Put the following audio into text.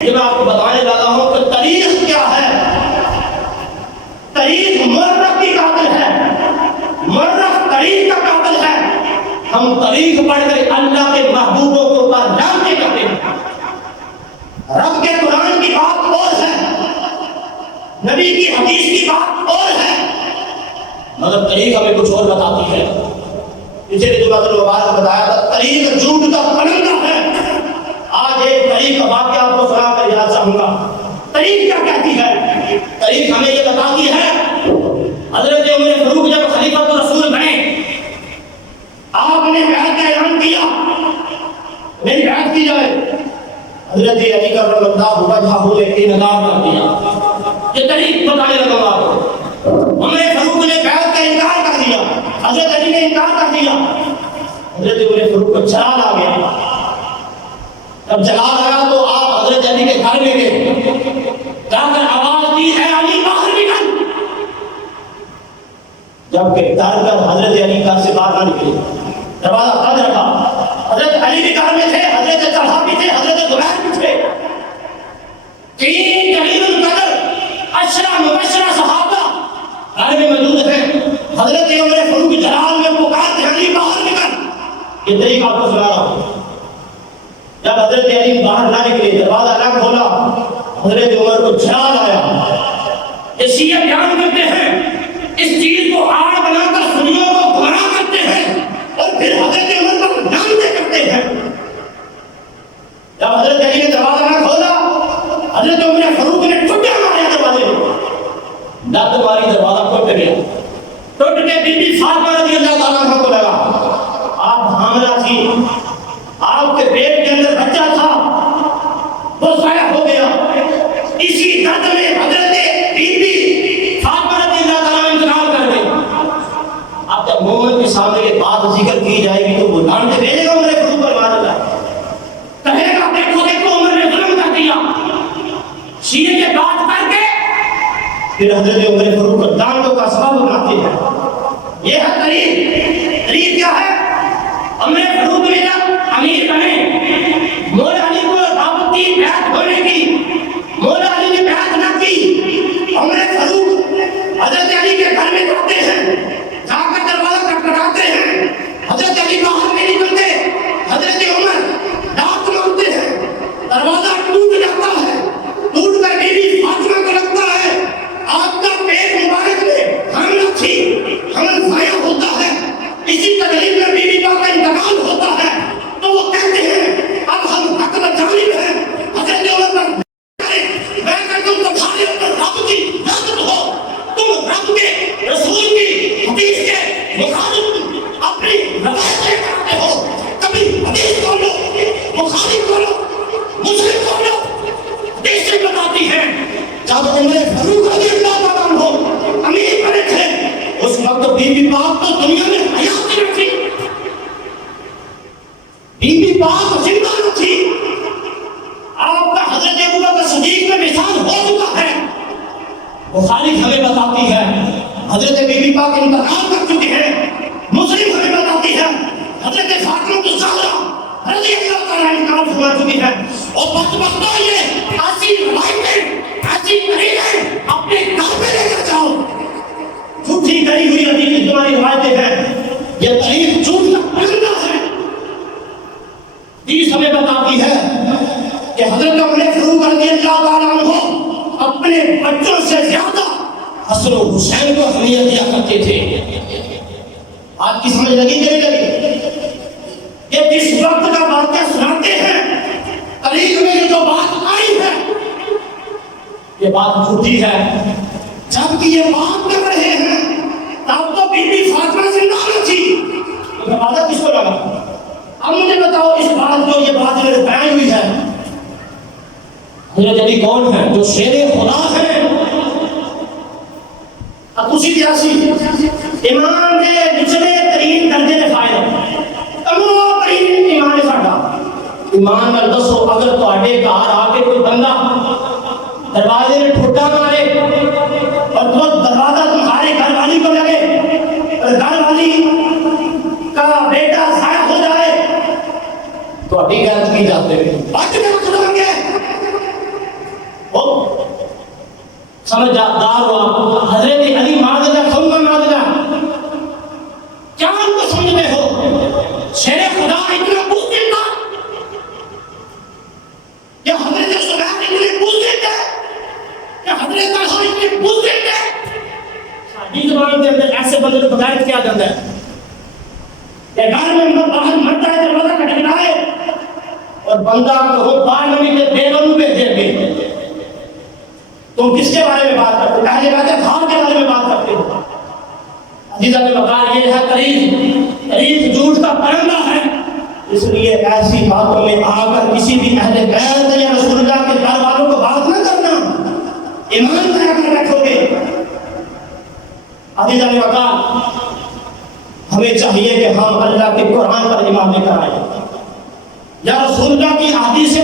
یہ میں آپ کو بتانے والا ہوں کہ تاریخ کیا ہے. تاریخ مورخ کی قابل ہے، مورخ تاریخ کا قابل ہے. ہم تاریخ پڑھ کر اللہ کے محبوبوں کو بدنام کرتے ہیں. رب کے قرآن کی بات اور ہے، نبی کی حدیث کی بات اور ہے، مگر تاریخ ہمیں کچھ اور بتاتی ہے. اسے بھی جمعۃ المبارک بتایا تھا تاریخ جھوٹ کا پرندہ ہے. آج ایک تاریخ کا واقعہ آپ کو سنا کر یاد چاہوں گا. تاریخ کیا کہتی ہے؟ تاریخ ہمیں یہ بتاتی ہے حضرت عمر فاروق جب خلیفۃ رسول بنے، آپ نے بیعت کا اعلان کیا، میری بیعت کی جائے. حضرت علی کرم اللہ وجہہ نے انکار کر دیا. یہ تاریخ بتانے لگا آپ کو. عمر فاروق نے بیعت کا انکار کر دیا، حضرت علی نے انکار کر دیا. حضرت عمر فاروق کو چلال آ گیا. جب چلال آیا تو آپ حضرت علی کے گھر میں گئے، جا کر آواز دی ہے علی باہر نکل. جب کہ ڈر کر حضرت علی گھر سے باہر نہ نکلے، دروازہ بند رکھا. حضرت علی بھی گھر میں تھے، حضرت طلحہ بھی تھے، حضرت زبیر بھی تھے. تین جلیل القدر عشرہ مبشرہ صحابہ گھر میں موجود ہیں. حضرت عمر فاروق جلال میں پکارتے ہیں علی باہر نکل. یہ طریقہ آپ کو سنا رہا ہوں. جب حضرت علی باہر نہ نکلے، دروازہ نہ کھولا، حضرت عمر کو خیال آیا. یہ شیعہ بیان کرتے ہیں اس چیز کو آڑ بنا کر سنیوں کو گمراہ کرتے ہیں اور پھر حضرت عمر پر لعنتیں کرتے ہیں. جب حضرت علی نے دروازہ نہ کھولا، حضرت عمر فاروق نے ٹھٹے مارے دروازے کو. لت ماری، دروازہ ٹوٹ گیا. ٹوٹ کے بی بی فاطمہ رضی اللہ تعالیٰ عنہ کو لگا. آپ حاملہ تھی، آپ کے پیٹ کے اندر بچہ تھا، وہ ضائع ہو گیا. اسی درد میں حضرت بی بی فاطمہ رضی اللہ تعالیٰ عنہ انتقال کر گئی. اب جب مومن کے سامنے یہ بات ذکر کی جائے گی تو وہ لعنتیں بھیجے گا عمر فاروق پر مار اللہ. کہے گا دیکھو دیکھو عمر نے ظلم کر دیا. شیعہ یہ بات کر کے پھر حضرت عمر فاروق کو لعنتوں کا سبب بناتے ہیں. یہ ہے تاریخ. تاریخ کیا ہے؟ عمر فاروق نے جب امیر بنے، مولا علی کو دعوت دی بیعت ہونے کی، مولا علی نے بیعت نہ کی. عمر فاروق حضرت علی کے گھر میں جاتے ہیں، جا کر دروازہ کھٹکھٹاتے ہیں. حضرت علی باہر نہیں نکلتے. حضرت عمر ڈاک مارتے ہیں، دروازہ ٹوٹ جاتا ہے. ٹوٹ کر بی بی فاطمہ کو لگتا ہے آپ کا پیٹ مبارک میں حمل تھی، حمل ضائع ہوتا ہے. اسی تکلیف میں بی بی کا انتقال ہوتا ہے. تو وہ کہتے ہیں اب ہم حق میں جانب ہیں. حضرت عمر پر میں کہ تم تمہارے اوپر رب کی لعنت ہو. تم رب کے رسول کی حدیث کے مخالف اپنی روایتیں کرتے ہو. کبھی حدیث کھولو، بخاری کھولو، مسلم کھولو، حدیثیں بتاتی ہیں جب عمر فاروق رضی اللہ تعالیٰ عنہ امیر بنے تھے اس وقت بی بی پاک تو دنیا میں حیات نہ تھی. بی بی پاک زندہ نہ تھی. آپ کا حضرت ابوبکر صدیق میں مثال ہو چکا ہے. بخاری ہمیں بتاتی ہے حضرت بی بی پاک انتقال کر چکے ہیں. مسلم ہمیں بتاتی ہے حضرت فاطمہ الزہرا رضی اللہ تعالیٰ انتقال فرما چکی ہے. اور بدبختوں یہ ایسی روایتیں، ایسی تحریریں اپنے گھر میں لے کر جاؤ. جھوٹی کری ہوئی حدیث تمہاری روایتیں ہیں. یہ تاریخ جھوٹ کا پرندہ ہے. حدیث ہمیں بتاتی ہے کہ حضرت عمر فاروق رضی اللہ تعالیٰ عنہ اپنے بچوں سے زیادہ حسن و حسین کو اہمیت دیا کرتے تھے. آپ کی سمجھ لگی کہ نہیں لگی؟ یہ جس وقت کا واقعہ سناتے ہیں تاریخ میں یہ جو بات آئی ہے یہ بات جھوٹی ہے. جبکہ یہ بات کر رہے ہیں تب تو بی بی فاطمہ زندہ نہ تھی. دروازہ کس کو لگا؟ اب مجھے بتاؤ اس بات کو، یہ بات جو بیان ہوئی ہے حضرت علی کون ہے؟ جو شیر خدا ہے. اب اسی جیسی ایمان کے نچلے ترین درجے میں فائدہ تمام ترین ایمان ساڈا. ایمان میں دسو اگر تواڈے گھر آ کے کوئی بندہ دروازے میں ٹھوٹا مارے اور وہ دروازہ تمہارے گھر والی کو لگے اور گھر والی کا بیٹا ضائع ہو جائے تو ابھی غلط کی جاتے ہیں. سمجھدار ہوا. حضرت علی معاذ اللہ ثم معاذ اللہ کیا ان کو سمجھتے ہو؟ شیر خدا اتنا بزدل تھا کہ حضرت سلیمان اتنے بزدل تھے کہ حضرت طلحہ اتنے بزدل تھے. شادی زمانے کے اندر ایسے بندے کو بغیر کیا جاتا ہے کہ گھر میں باہر مرتا ہے دروازہ کھٹکھٹائے اور بندہ کو بار نبی کے بیگم پہ دے دے. تم کس کے بارے میں بات کرتے ہو؟ پہلے بات ہے دھان کے بارے میں بات کرتے ہو. عزیزہ میں مقال یہ ہے قریب جھوٹ کا پرندہ ہے. اس لیے ایسی باتوں میں آ کر کسی بھی اہل بیت یا رسول اللہ کے گھر والوں کو بات نہ کرنا. ایمان لگا کر رکھو گے. عزیزہ میں مقال ہمیں چاہیے کہ ہم اللہ کے قرآن پر ایمان لے کر آئیں یا رسول اللہ کی احادیث